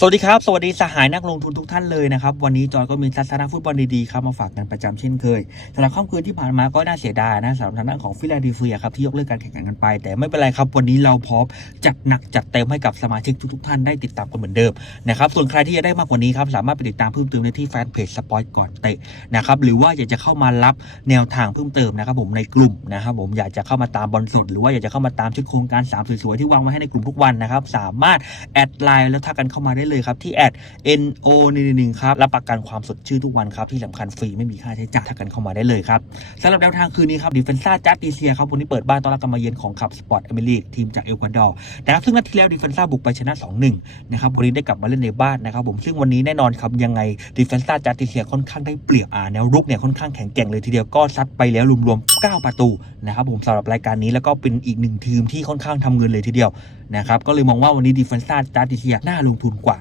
สวัสดีครับ สวัสดีสหายนักลงทุนทุกท่านเลยนะครับ วันนี้จอยก็มีทัศนะฟุตบอลดีๆครับมาฝากกันประจำเช่นเคยสำหรับค่ำคืนที่ผ่านมาก็น่าเสียดายนะสำหรับทางด้านของฟิลาเดลเฟียครับที่ยกเลิกการแข่งขันกันไป แต่ไม่เป็นไรครับ วันนี้เราพร้อมจัดหนักจัดเต็มให้กับสมาชิกทุกๆท่านได้ติดตามกันเหมือนเดิมนะครับส่วนใครที่จะได้มากกว่านี้ครับสามารถไปติดตามเพิ่มเติมได้ที่แฟนเพจสปอยก่อนเตะนะครับหรือว่าอยากจะเข้ามารับแนวทางเพิ่มเติมนะครับผมในกลุ่มนะครับผมอยากจะเข้ามาตามบอลสุดหรือว่าอยากจะเข้ามาตามชุดโครงการสามสวยๆที่วางไว้ให้ในกลุ่มทุกวันนะครับสามารถแอดไลน์แล้วทักกันเข้ามาได้เลยครับที่แอด NO 1 1ครับรับประกันความสดชื่นทุกวันครับที่สำคัญฟรีไม่มีค่าใช้จ่ายทักกันเข้ามาได้เลยครับสำหรับแนวทางคืนนี้ครับดิเฟนซ่าจัตติเซียครับวันนี้เปิดบ้านต้อนรับการมาเยือนของขับสปอร์ตเอเมริกทีมจากเอลกวาดอร์นะครับซึ่งนัดที่แล้วดิเฟนซ่าบุกไปชนะ 2-1 นะครับวันนี้ได้กลับมาเล่นในบ้านนะครับผมซึ่งวันนี้แน่นอนครับยังไงดิเฟนซ่าจัตติเซียค่อนข้างได้เปรียบอ่าแนวรุกเนี่ยค่อนข้างแข็งแกร่งเลยทีเดียวก็ซัดไปแล้วรวมๆ9 ประตูนะครับผมสำหรับรายการนี้แล้วก็เป็นอีกหนึ่งทีมที่ค่อนข้างทำเงินเลยทีเดียว นะครับก็เลยมองว่าวันนี้ดิเฟนซ่าจัตติเซียน่าลงทุนกว่า